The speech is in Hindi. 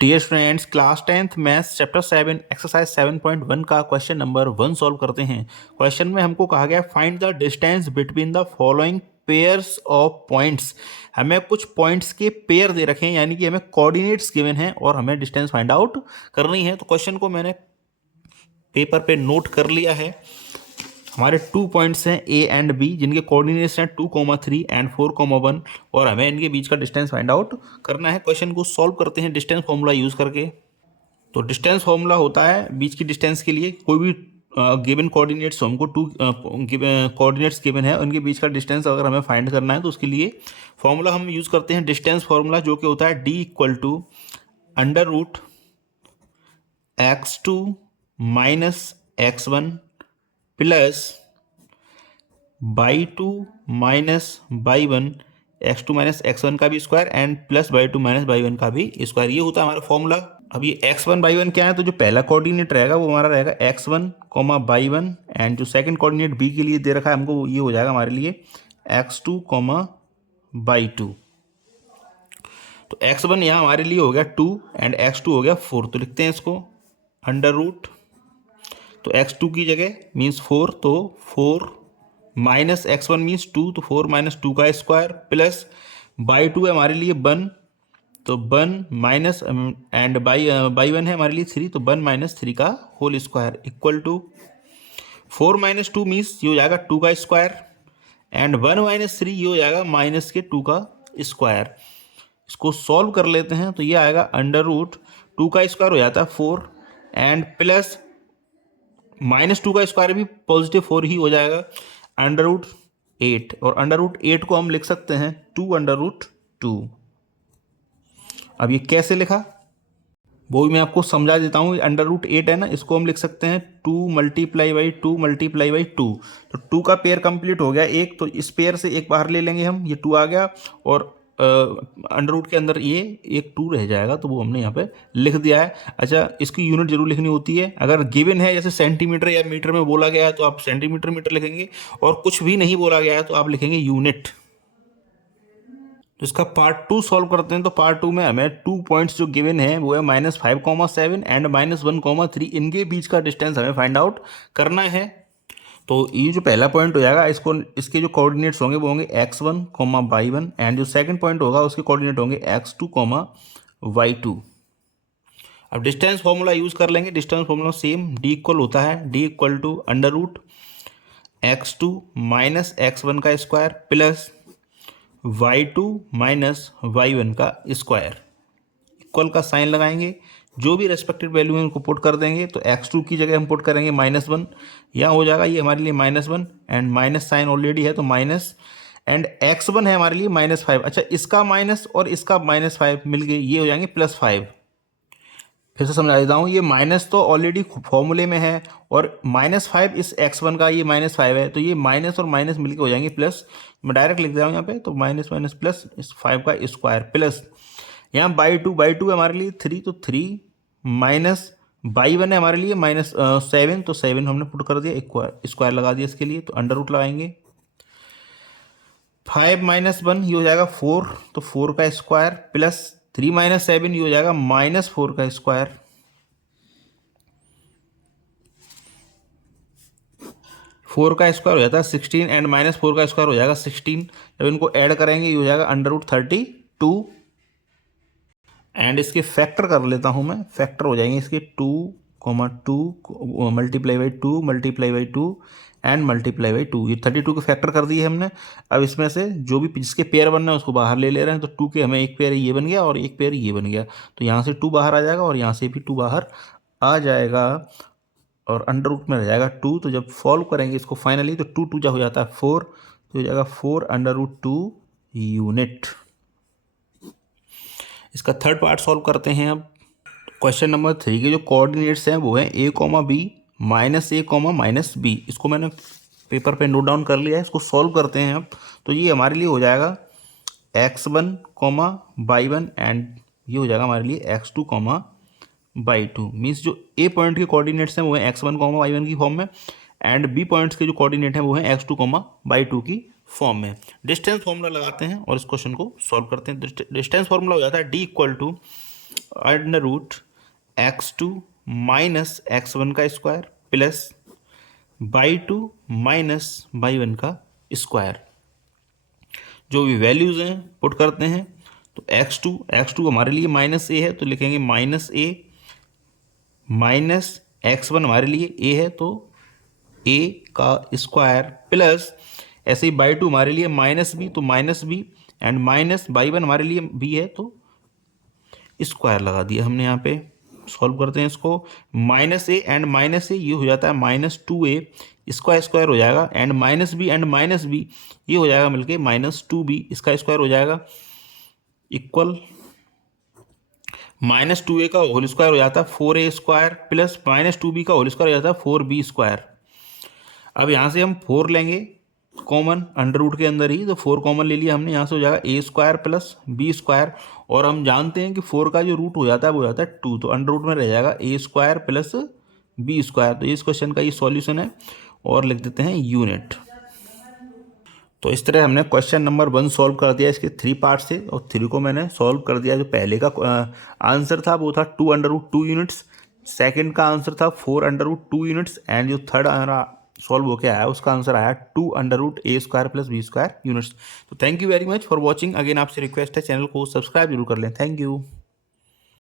Dear students, class 10th maths chapter 7 exercise 7.1 का क्वेश्चन नंबर 1 सॉल्व करते हैं। क्वेश्चन में हमको कहा गया find the distance between the following pairs of points. हमें कुछ पॉइंट्स के पेयर दे रखे हैं, यानी कि हमें कोऑर्डिनेट्स गिवन हैं और हमें डिस्टेंस फाइंड आउट करनी है। तो क्वेश्चन को मैंने पेपर पे नोट कर लिया है। हमारे 2 पॉइंट्स हैं ए एंड बी, जिनके कोऑर्डिनेट्स हैं 2,3 एंड 4,1 और हमें इनके बीच का डिस्टेंस फाइंड आउट करना है। क्वेश्चन को सॉल्व करते हैं डिस्टेंस फॉर्मूला यूज़ करके। तो डिस्टेंस फॉर्मूला होता है बीच की डिस्टेंस के लिए कोई भी गिवन कोऑर्डिनेट्स, हमको टू कोऑर्डिनेट्स गिवन है, उनके बीच का डिस्टेंस अगर हमें फाइंड करना है तो उसके लिए फॉर्मूला हम यूज़ करते हैं डिस्टेंस फॉर्मूला, जो कि होता है d equal to under root x2 minus x1 plus y 2 minus y 1, x2 minus x1 का भी square and plus y 2 minus y 1 का भी स्क्वायर। ये होता है हमारा फॉर्मूला। अब ये x1 बाई 1 क्या है, तो जो पहला कोऑर्डिनेट रहेगा वो हमारा रहेगा x1 कॉमा बाई 1 एंड जो सेकंड कोऑर्डिनेट b के लिए दे रखा है हमको, ये हो जाएगा हमारे लिए x2 कॉमा बाई 2। तो x1 यहाँ हमारे लिए हो गया 2 एंड x2 हो गया 4। तो लिखते हैं इसको अंडर रूट, तो x2 की जगह मीन्स 4, तो 4 माइनस x1 मीन्स 2, तो 4 माइनस 2 का स्क्वायर प्लस बाई 2 है हमारे लिए 1, तो 1 माइनस एंड बाई 1 है हमारे लिए 3, तो 1 माइनस 3 का whole square equal to 4 minus 2 means ये हो जाएगा 2 का स्क्वायर एंड 1 माइनस 3 ये हो जाएगा माइनस के 2 का स्क्वायर। इसको सॉल्व कर लेते हैं तो ये आएगा अंडर रूट 2 का स्क्वायर हो जाता है 4 एंड प्लस माइनस 2 का स्क्वायर भी पॉजिटिव 4 ही हो जाएगा, अंडर रूट 8, और अंडर रूट 8 को हम लिख सकते हैं 2 अंडर रूट 2। अब ये कैसे लिखा वो भी मैं आपको समझा देता हूँ। अंडर रूट 8 है ना, इसको हम लिख सकते हैं 2 मल्टीप्लाई बाई 2 मल्टीप्लाई बाई 2। तो 2 का पेयर कंप्लीट हो गया एक, तो इस पेयर से एक बाहर ले लेंगे हम, ये 2 आ गया और अंडर रूट के अंदर ये एक 2 रह जाएगा, तो वो हमने यहाँ पे लिख दिया है। अच्छा, इसकी यूनिट जरूर लिखनी होती है। अगर गिवन है जैसे सेंटीमीटर या मीटर में बोला गया है तो आप सेंटीमीटर मीटर लिखेंगे, और कुछ भी नहीं बोला गया है तो आप लिखेंगे यूनिट। तो इसका पार्ट 2 सॉल्व करते हैं। तो पार्ट 2 में हमें 2 पॉइंट्स जो गिवन है वो है -5,7 एंड -1,3, इनके बीच का डिस्टेंस हमें फाइंड आउट करना है। तो ये जो पहला पॉइंट हो जाएगा, इसको इसके जो कोऑर्डिनेट्स होंगे वो होंगे x1 कॉमा बाई 1 एंड जो सेकंड पॉइंट होगा उसके कोऑर्डिनेट होंगे x2 कॉमा वाई 2। अब डिस्टेंस फॉर्मूला यूज़ कर लेंगे। Distance formula same d equal होता है d equal to under root x2 minus x1 का square plus y2 minus y1 का स्क्वायर, इक्वल का साइन लगाएंगे, जो भी रेस्पेक्टिव वैल्यू है उनको पुट कर देंगे। तो x2 की जगह हम पुट करेंगे -1, यहाँ हो जाएगा ये हमारे लिए -1 एंड माइनस साइन ऑलरेडी है तो माइनस, एंड x1 है हमारे लिए -5। अच्छा, इसका माइनस और इसका -5 मिल गए, ये हो जाएंगे +5। फिर से समझा देता हूँ, ये माइनस तो ऑलरेडी फॉर्मूले में है और -5 इस x1 का ये -5 है, तो ये माइनस और माइनस मिलके हो जाएंगे प्लस। मैं डायरेक्ट लिख दे रहा हूँ यहाँ पे, तो माइनस माइनस प्लस इस 5 का स्क्वायर प्लस यहाँ बाई 2 है हमारे लिए 3, तो 3 माइनस बाई 1 है हमारे लिए -7, तो 7 हमने पुट कर दिया, स्क्वायर लगा दिया इसके लिए, तो अंडर रूट लगाएंगे। 5 माइनस 1 ये हो जाएगा 4, तो 4 का स्क्वायर प्लस 3 माइनस 7 ये हो जाएगा -4 का स्क्वायर, 4 का स्क्वायर हो जाता है 16 एंड -4 का स्क्वायर हो जाएगा 16। जब इनको ऐड करेंगे ये हो जाएगा अंडर रूट 32 एंड इसके फैक्टर कर लेता हूँ मैं, फैक्टर हो जाएंगे इसके 2,2 multiply by 2 multiply by 2 and multiply by 2। ये 32 के फैक्टर कर दिए हमने। अब इसमें से जो भी जिसके पेयर बनना है उसको बाहर ले ले रहे हैं, तो 2 के हमें एक पेयर ये बन गया और एक पेयर ये बन गया, तो यहाँ से 2 बाहर आ जाएगा और यहाँ से भी 2 बाहर आ जाएगा और अंडर रूट में रह जाएगा 2। तो जब सॉल्व करेंगे इसको फाइनली, तो 2 2 जा हो जाता है 4, तो हो जाएगा 4 अंडर रूट 2 यूनिट। इसका थर्ड पार्ट सॉल्व करते हैं। अब क्वेश्चन नंबर 3 के जो कोऑर्डिनेट्स हैं वो हैं a, b -a, -b। इसको मैंने पेपर पे नोट डाउन कर लिया है, इसको सॉल्व करते हैं अब। तो ये हमारे लिए हो जाएगा x1 बाई 1 एंड ये हो जाएगा हमारे लिए x2 बाई 2। मीन्स जो a पॉइंट के कोऑर्डिनेट्स हैं वो हैं x1 बाई 1 की फॉर्म में एंड b पॉइंट्स के जो कोऑर्डिनेट हैं वो हैं x2 बाई 2 की फॉर्म में। डिस्टेंस फॉर्मूला लगाते हैं और इस क्वेश्चन को सॉल्व करते हैं। डिस्टेंस फॉर्मूला हो जाता है d equal to under root x2 minus x1 का square plus y2 minus y1 का स्क्वायर। जो भी वैल्यूज़ हैं पुट करते हैं। तो x2 हमारे लिए माइनस ए है तो लिखेंगे माइनस ए, माइनस x1 हमारे लिए ए है तो ए का स्क्वायर प्लस ऐसे ही y2 हमारे लिए माइनस बी तो minus b and minus y1 हमारे लिए बी है तो स्क्वायर लगा दिया हमने यहाँ पे। सॉल्व करते हैं इसको। माइनस ए एंड माइनस ए ये हो जाता है -2a, इसका स्क्वायर हो जाएगा एंड माइनस बी ये हो जाएगा मिलके -2b, इसका स्क्वायर हो जाएगा इक्वल -2a का होल स्क्वायर हो जाता है 4a स्क्वायर प्लस -2b का होल स्क्वायर हो जाता है 4b स्क्वायर। अब यहाँ से हम 4 लेंगे कॉमन अंडर रूट के अंदर ही, तो 4 कॉमन ले लिया हमने। यहाँ से हो जाएगा a square plus b square, और हम जानते हैं कि 4 का जो रूट हो जाता है वो हो जाता है 2, तो अंडर रूट में रह जाएगा a square plus b square. तो इस क्वेश्चन का ये सॉल्यूशन है और लिख देते हैं यूनिट। तो इस तरह हमने क्वेश्चन नंबर 1 सॉल्व कर दिया इसके 3 पार्ट से, और 3 को मैंने सॉल्व कर दिया। जो पहले का आंसर था वो था 2√2 यूनिट्स, सेकंड का आंसर था 4√2 यूनिट्स, एंड जो थर्ड हमारा सॉल्व होके आया उसका आंसर आया 2√a square plus b square units. तो thank you very much for watching. Again आपसे रिक्वेस्ट है चैनल को सब्सक्राइब जरूर कर लें। Thank you.